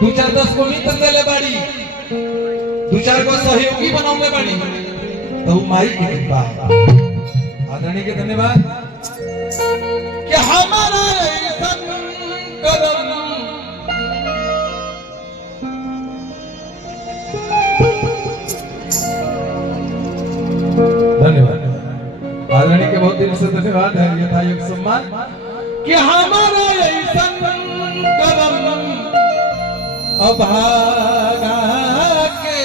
दो चार 10 को मित्र देले बाड़ी, दो चार को सहयोगी बनाउने बाड़ी, तो माई की कृपा। आदरणीय के धन्यवाद। कि हमारा ऐसा कदम धन्यवाद। आदरणीय के बहुत दिल से धन्यवाद है, यथायोग्य सम्मान। कि हमारा ऐसा कदम अभागा के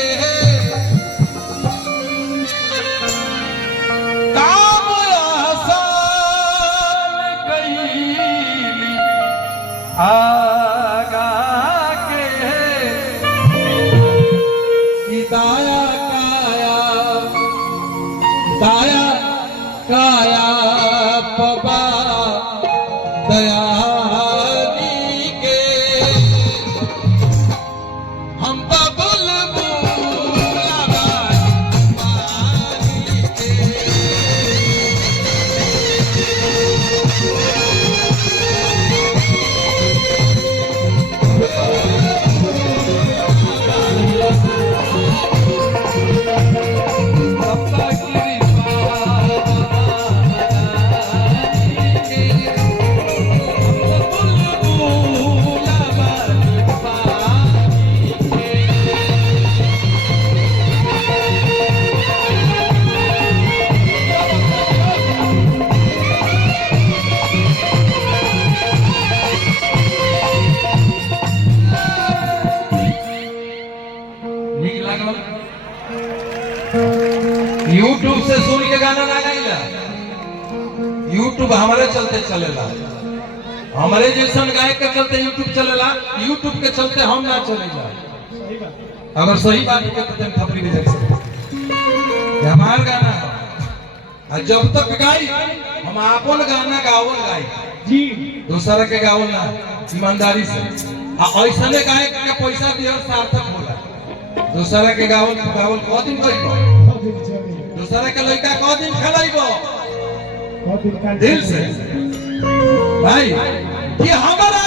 काम आसान कैली आगा के कि दाया काया पबा दयानी के हम तो बुलबुला बानी के YouTube से सुन के गाना ना गाइला। YouTube हमारे चलते चलेला, हमारे जैसन गायक के चलते YouTube चलेला, YouTube के चलते हम ना चलेगा। अगर सही बात के तो तुम थपड़ी बजा सकते। हमार गाना है, जब तक गाई हम अपन गाना गावल गाई जी, दूसरा के गावल ना, ईमानदारी से। ऐसा गायक के पैसा दियो सार्थक होला। दूसरा के गावल को दिन करिबो, दूसरा के लड़का को दिन खलाइबो दिल से भाई। कि हमारा